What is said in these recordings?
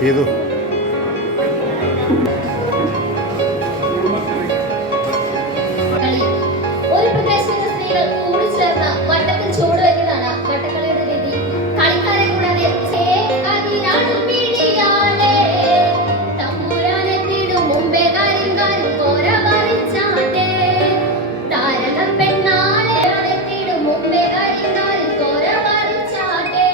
ചെയ്തു. ഒരു പ്രദേശത്തെ സ്ത്രീകൾ കൂടിച്ചേർന്ന വട്ടത്തിൽ ചൂട് വെക്കുന്നതാണ് വട്ടക്കളിയുടെ രീതി. കളിക്കാരെ കൂടാതെ തമ്പുരാനെത്തിയിടും മുമ്പേ കാര്യം പോര പറിച്ചാട്ടെ. താരകം പെണ്ണാളെ എത്തിയിടും മുമ്പേ കാര്യം പോര പറിച്ചാട്ടെ.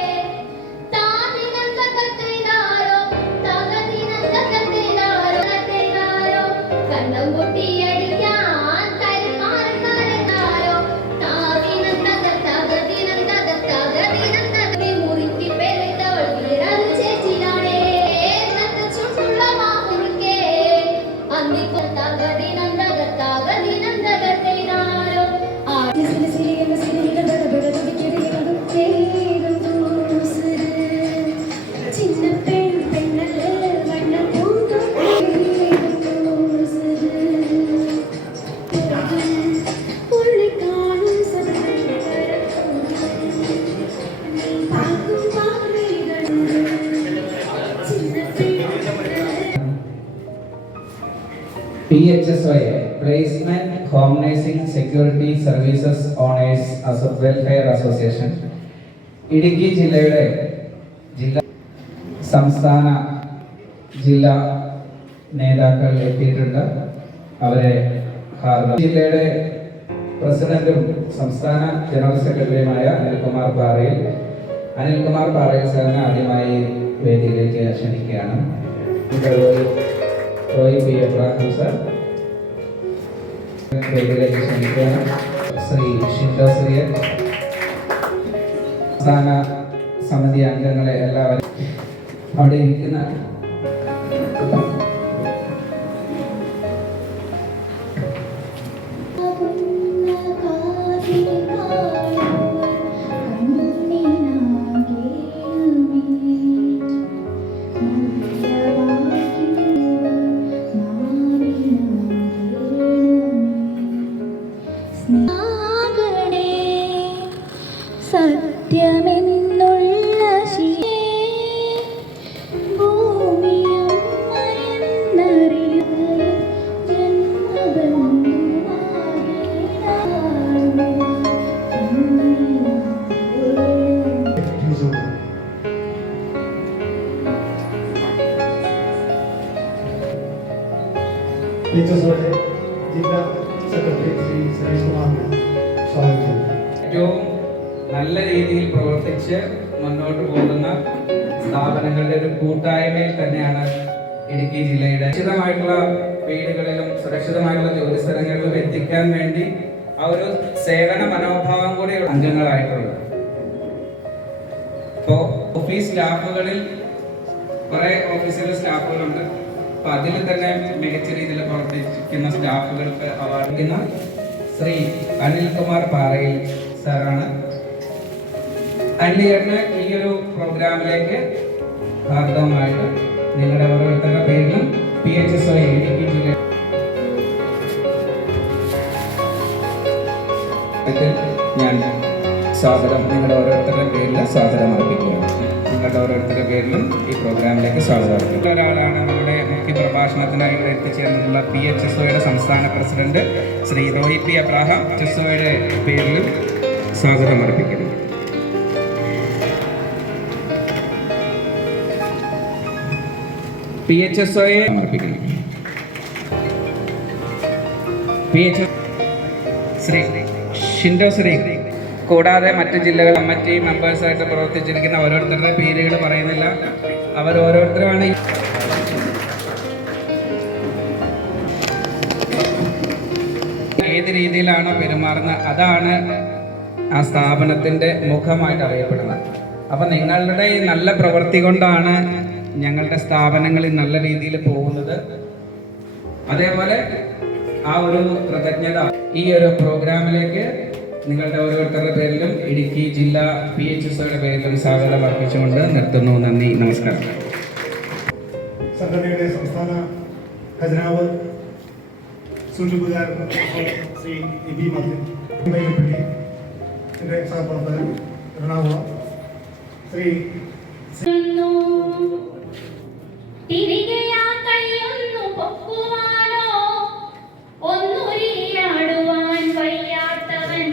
താതിനന്തകത്തിനാരോ തകതിനന്തകത്തിനാരോ കണ്ണം പൊട്ടിയടിക്കാൻ PHSOA Placement Home Nursing Security Services Owners Welfare Association Idukki ജില്ലയുടെ സംസ്ഥാന ജില്ലാ നേതാക്കൾ എത്തിയിട്ടുണ്ട്. അവരെ ജില്ലയുടെ പ്രസിഡന്റും സംസ്ഥാന ജനറൽ സെക്രട്ടറിയുമായ അനിൽകുമാർ പാറയിൽ സാറിനെ ആദ്യമായി വേദിയിലേക്ക് ക്ഷണിക്കുകയാണ്. റോയി പി എബ്രാഹിം സർ വേദിയിലേക്ക് ക്ഷണിക്കുകയാണ്. ശ്രീ ഷിൻഡോ ശ്രീയൻ, സംസ്ഥാന സമിതി അംഗങ്ങളെ എല്ലാവരും അവിടെ ഇരിക്കുന്ന സത്യമെന്നുള്ള ജില്ലാ സെക്രട്ടറി ശ്രീ സതീഷ് കുമാറിനെ സ്വാഗതം ചെയ്യുന്നു. ഏറ്റവും നല്ല രീതിയിൽ പ്രവർത്തിച്ച് മുന്നോട്ട് പോകുന്ന സ്ഥാപനങ്ങളുടെ ഒരു കൂട്ടായ്മയിൽ തന്നെയാണ് ഇടുക്കി ജില്ലയുടെ സുരക്ഷിതമായിട്ടുള്ള വീടുകളിലും സുരക്ഷിതമായിട്ടുള്ള ജോലി സ്ഥലങ്ങളിലും എത്തിക്കാൻ വേണ്ടി ആ ഒരു സേവന മനോഭാവം കൂടി അംഗങ്ങളായിട്ടുള്ളത്. ഇപ്പോൾ ഓഫീസ് സ്റ്റാഫുകളിൽ കുറെ ഓഫീസിലെ സ്റ്റാഫുകളുണ്ട്. അപ്പൊ അതിൽ തന്നെ മികച്ച രീതിയിൽ പ്രവർത്തിക്കുന്ന സ്റ്റാഫുകൾക്ക് അവാർഡ് നൽകുന്ന ശ്രീ അനിൽകുമാർ പാറയിൽ സാറാണ്. അനിലേട്ടന് ഈ ഒരു പ്രോഗ്രാമിലേക്ക് ഹാർദവമായിട്ട് നിങ്ങളുടെ ഓരോരുത്തരുടെ പേരിലും PHSOA ഇടുക്കി ജില്ല ഞാൻ നിങ്ങളുടെ ഓരോരുത്തരുടെ പേരിൽ സ്വാഗതം അർപ്പിക്കുകയാണ്. നിങ്ങളുടെ ഓരോരുത്തരുടെ പേരിലും ഈ പ്രോഗ്രാമിലേക്ക് സ്വാഗതം അർപ്പിക്കുക. ഒരാളാണ് നമ്മുടെ മുഖ്യ പ്രഭാഷണത്തിനായി ഇവിടെ എത്തിച്ചേർന്നിട്ടുള്ള PHSOA സംസ്ഥാന പ്രസിഡന്റ് ശ്രീ റോയി പി എബ്രാഹിം. PHSOA പേരിലും സ്വാഗതം അർപ്പിക്കുന്നു. PHSOA സമർപ്പിക്കുന്നു. ശ്രീ ഷിൻഡോ ശ്രീ കൂടാതെ മറ്റ് ജില്ലകൾ കമ്മിറ്റി മെമ്പേഴ്സായിട്ട് പ്രവർത്തിച്ചിരിക്കുന്ന ഓരോരുത്തരുടെ പേരുകൾ പറയുന്നില്ല. അവർ ഓരോരുത്തരുമാണ് ഏത് രീതിയിലാണോ പെരുമാറുന്നത് അതാണ് ആ സ്ഥാപനത്തിൻ്റെ മുഖമായിട്ട് അറിയപ്പെടുന്നത്. അപ്പം നിങ്ങളുടെ ഈ നല്ല പ്രവൃത്തി കൊണ്ടാണ് ഞങ്ങളുടെ സ്ഥാപനങ്ങളിൽ നല്ല രീതിയിൽ പോകുന്നത്. അതേപോലെ ആ ഒരു കൃതജ്ഞത ഈ ഒരു പ്രോഗ്രാമിലേക്ക് നിങ്ങളുടെ ഓരോരുത്തരുടെ പേരിലും ഇടുക്കി ജില്ലാ PHSOയുടെ പേരിലും സ്വാഗതം അർപ്പിച്ചുകൊണ്ട് നിർത്തുന്നു. നന്ദി, നമസ്കാരം. സംഘടനയുടെ സംസ്ഥാന ഖജനാവ് സൂചിപ്പുകാരൻ ശ്രീ ഇബി മതിൽ, എൻ്റെ സഹപ്രവർത്തകൻ എറണാകുളം ശ്രീ തിരികെ ആ കൈയൊന്നു പൊക്കുവാനോ ഒന്നുരിയാടുവാൻ വയ്യാത്തവൻ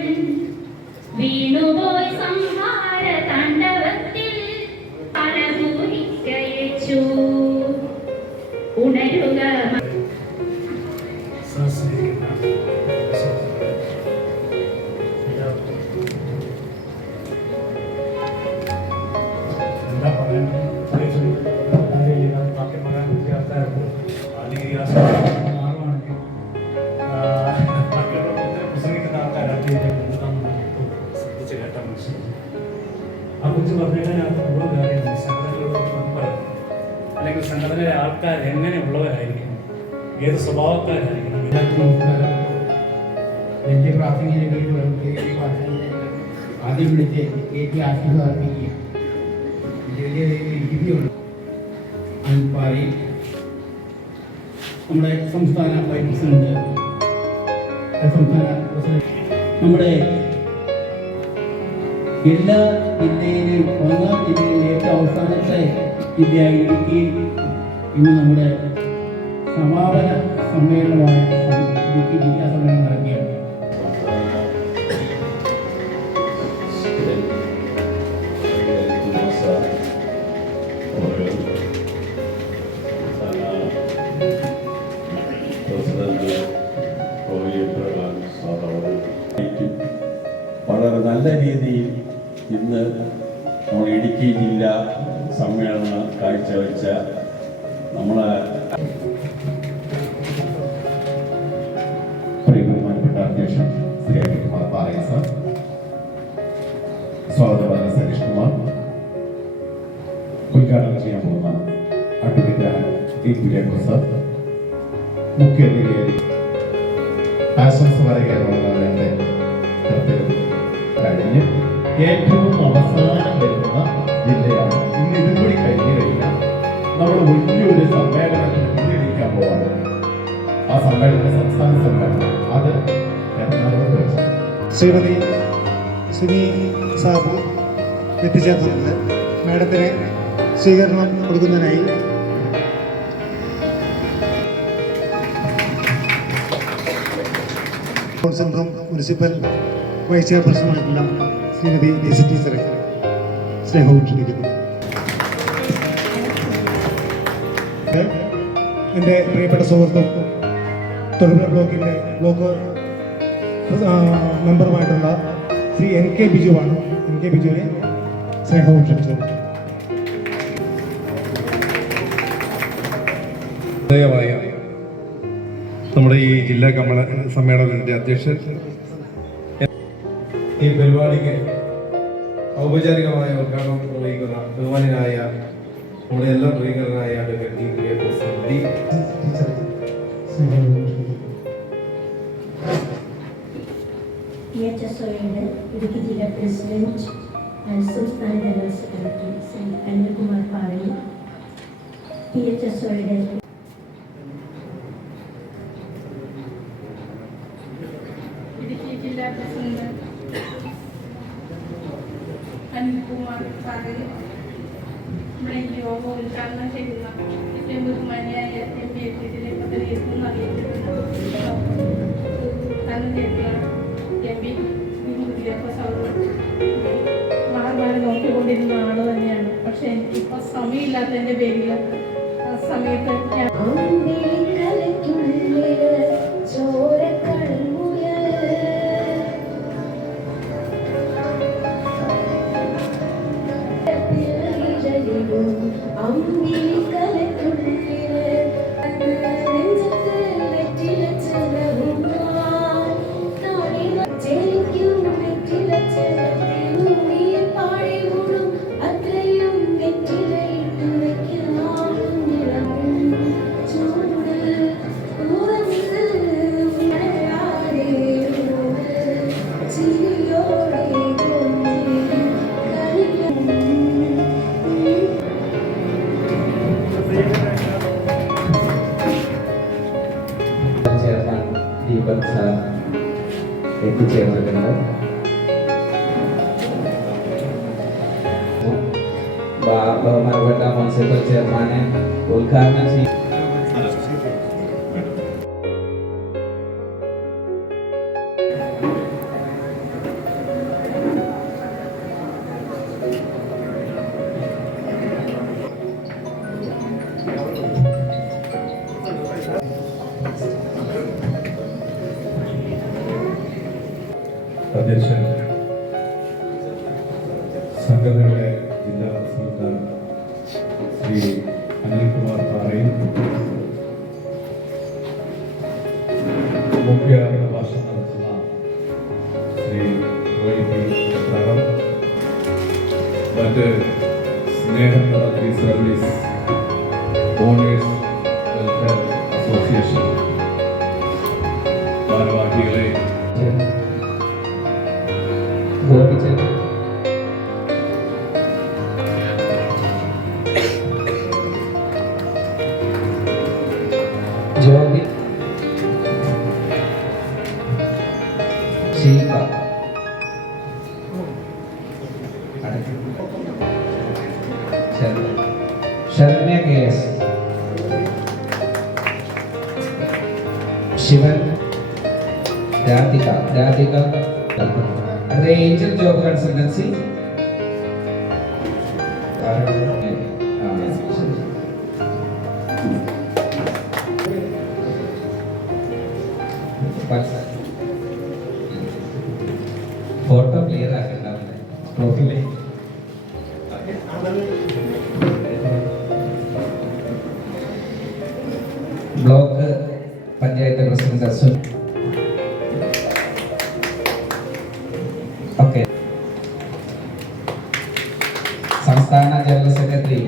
വീണുപോയി സംഹാര താണ്ഡവത്തിൽ അലമുരിക്കയച്ചു. ഉണരുക എന്താ പറയുക, ബാക്കി പറയാൻ പറ്റിയ ആൾക്കാരുണ്ട്. അല്ലെങ്കിൽ ഈ മാറുവാണെങ്കിൽ ബാക്കിയുള്ള പ്രസംഗിക്കുന്ന ആൾക്കാരാണ് ശ്രദ്ധിച്ച് കേട്ടാൽ മനസ്സിലാവും. ആ കുറിച്ച് പറഞ്ഞതിനകത്ത് കൂടുതൽ കാര്യം സംഘടനകളോട് പറയും, അല്ലെങ്കിൽ സംഘടനയിലെ ആൾക്കാർ എങ്ങനെയുള്ളവരായിരിക്കണം, ഏത് സ്വഭാവക്കാരായിരിക്കണം. വലിയ പ്രാർത്ഥനയിലേക്ക് ആദ്യം വിളിച്ച് കയറ്റി ആശീർവാദിക്കുക. വലിയ രീതിയുണ്ട്. അൽപ്പാരി നമ്മുടെ സംസ്ഥാന വൈസ് പ്രസിഡന്റ്, സംസ്ഥാന പ്രസിഡന്റ്, നമ്മുടെ എല്ലാ ജില്ലയിലെയും 1-ാം ജില്ലയിലെ ഏറ്റവും അവസാനത്തെ ജില്ലയായി ഇടുക്കി ഇന്ന് നമ്മുടെ സമാപന സമ്മേളനമായ ഇടുക്കി ജില്ലാ സമ്മേളനം നടക്കുകയാണ്. വളരെ നല്ല രീതിയിൽ ഇന്ന് നമ്മുടെ ഇടുക്കി ജില്ലാ സമ്മേളനം കാഴ്ചവെച്ച നമ്മളെ ബഹുമാനപ്പെട്ട അധ്യക്ഷൻ ശ്രീ അനിൽകുമാർ പാറയ സാർ, സ്വാഗതം സതീഷ് കുമാർ, ഉദ്ഘാടനം ചെയ്യാൻ പോകുന്ന അഡ്വക്കേറ്റ് ടി കുര്യാക്കോസ് സാർ, മുഖ്യ അതിഥിയായി ആശംസ പറയുകയാണെന്നാണ് എൻ്റെ കർത്തവ്യം. കഴിഞ്ഞ് ഏറ്റവും അവസാനം വരുന്ന ജില്ലയാണ്. ഇന്ന് ഇതും കൂടി കഴിഞ്ഞു കഴിഞ്ഞാൽ നമ്മൾ വലിയൊരു സമ്മേളനത്തിന് കൂടിയിരിക്കാൻ പോവാണ്. ആ സമ്മേളനം സംസ്ഥാന സമ്മേളനം, അത് എറണാകുളത്ത് വെച്ച് ശ്രീമതി സുനി സാബു എത്തിച്ചേർന്നിട്ടുണ്ട്. മാഡത്തിന് സ്വീകരണം കൊടുക്കുന്നതിനായി സംഘം മുനിസിപ്പൽ വൈസ് ചെയർപേഴ്സണായിട്ടുള്ള ശ്രീമതി ലിസി ടീച്ചറെ സ്നേഹവും ക്ഷണിക്കുന്നു. എൻ്റെ പ്രിയപ്പെട്ട സുഹൃത്തും തൊടുപുഴ ബ്ലോക്കിൻ്റെ ബ്ലോക്ക് മെമ്പറുമായിട്ടുള്ള ശ്രീ NK ബിജുവാണ്. NK ബിജുവിനെ സ്നേഹവും ക്ഷണിച്ചു. നമ്മുടെ ഈ ജില്ലാ സമ്മേളനത്തിന്റെ അധ്യക്ഷൻ, ഈ പരിപാടിക്ക് ഔപചാരികമായ ഉദ്ഘാടനം നിർവഹിക്കുന്ന ബഹുമാനായ നമ്മുടെ എല്ലാ പ്രിയങ്കരനായ PHSOയുടെ ഇടുക്കി ജില്ലാ പ്രസിഡന്റ് ആൻഡ് സംസ്ഥാന ജനറൽ സെക്രട്ടറി ശ്രീ അനിൽകുമാർ പാറയിൽ, PHSOയുടെ ഇടുക്കി ജില്ലാ പ്രസിഡന്റ് അനിൽകുമാർ പാറയിൽ, നമ്മുടെ ഈ യോഗം ഉദ്ഘാടനം ചെയ്യുന്ന ഏറ്റവും ബഹുമാനിയായ MP ഇതിലെ പദ്ധതിയെന്ന് അറിയപ്പെടുന്ന MP മാറി നോക്കിക്കൊണ്ടിരുന്ന ആള് തന്നെയാണ്. പക്ഷെ എനിക്കിപ്പോൾ സമയമില്ലാത്തതിൻ്റെ പേരിൽ ആ സമയത്ത് ഞാൻ ദീപക് സാർ എത്തിച്ചേർന്നിട്ടുണ്ട്. അപ്പോൾ ആ ബഹുമാനപ്പെട്ട മുനിസിപ്പൽ ചെയർമാനെ ഉദ്ഘാടനം ചെയ്യും. അധ്യക്ഷൻ, സംഘടനയുടെ ജില്ലാ പ്രസിഡന്റ് ശ്രീ അനിൽകുമാർ പാറയും, മുഖ്യ പ്രഭാഷണം നടത്തുന്ന ശ്രീ റോയിറം, മറ്റ് സ്നേഹം നടത്തി സർവീസ് ഓണേഴ്സ് വെൽഫെയർ അസോസിയേഷൻ ഭാരവാഹികളെ, ഗോപിച്ചേട്ടൻ, ജോബി, ശിൽപ, ശരണ്യ കെ എസ്, ശിവൻ, രാധിക അടുത്ത Angel Job Consultancy, photo clear ആക്കണ്ടാവില്ല ട്രോഫിയിലെ ബ്ലോക്ക് പഞ്ചായത്ത് പ്രസിഡന്റ് അസുൻ. ഓക്കെ, സംസ്ഥാന ജനറൽ സെക്രട്ടറി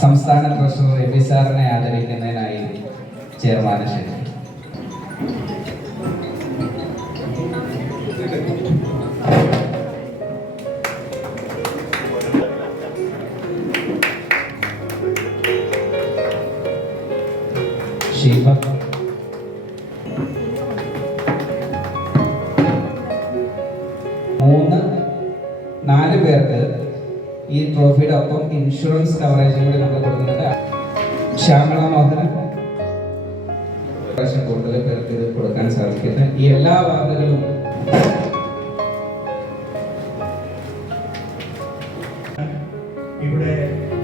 സംസ്ഥാന ട്രഷറർ എബി സാറിനെ ആദരിക്കുന്നതിനായി ചെയർമാനെ ക്ഷണിച്ചു. ഷീബ, നാല് പേർക്ക് ഈ ട്രോഫിയുടെ ഒപ്പം ഇൻഷുറൻസ് കവറേജും കൂടി നമ്മൾ കൊടുക്കുന്നുണ്ട്. ശ്യാമള മോഹനൻ, കൂടുതൽ പേർക്ക് ഇത് കൊടുക്കാൻ സാധിക്കുന്നത്. ഈ എല്ലാ അവാർഡുകളും ഇവിടെ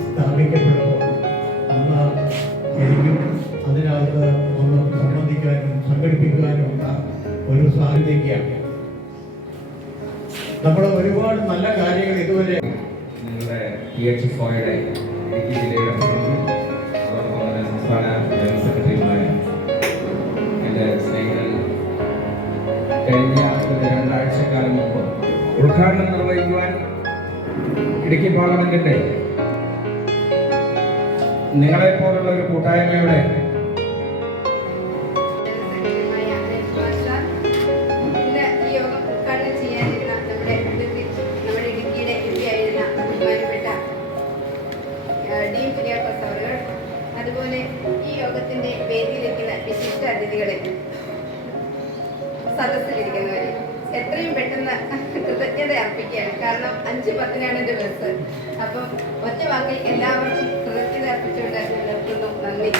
സ്ഥാപിക്കപ്പെടുമ്പോൾ അന്ന് എനിക്കും അതിനകത്ത് ഒന്ന് സംബന്ധിക്കാനും സംഘടിപ്പിക്കുവാനുമുള്ള ഒരു സാധ്യതയാണ്. നമ്മൾ ഒരുപാട് നല്ല കാര്യങ്ങൾ ഇതുവരെ നിങ്ങളുടെ PHFOയുടെ ഇടുക്കി ജില്ലയുടെ പ്രസിഡന്റും അതോടൊപ്പം തന്നെ സംസ്ഥാന ജനറൽ സെക്രട്ടറിയുമായ എൻ്റെ സ്നേഹിതൻ കഴിഞ്ഞ ഒരു 2 ആഴ്ചക്കാലം മുമ്പ് ഉദ്ഘാടനം നിർവഹിക്കുവാൻ ഇടുക്കി പാർലമെന്റിന്റെ നിങ്ങളെപ്പോലുള്ള ഒരു കൂട്ടായ്മയുടെ അതുപോലെ ഈ യോഗത്തിന്റെ വേദിയിലിരിക്കുന്ന വിശിഷ്ട അതിഥികളെ, സദസ്സിലിരിക്കുന്നവരെ എത്രയും പെട്ടെന്ന് കൃതജ്ഞത അർപ്പിക്കുകയാണ്. കാരണം 5:10 എൻ്റെ ബസ്. അപ്പം ഒറ്റ വാക്കിൽ എല്ലാവർക്കും കൃതജ്ഞത അർപ്പിച്ചുകൊണ്ട് നിർത്തുന്നു. നന്ദി.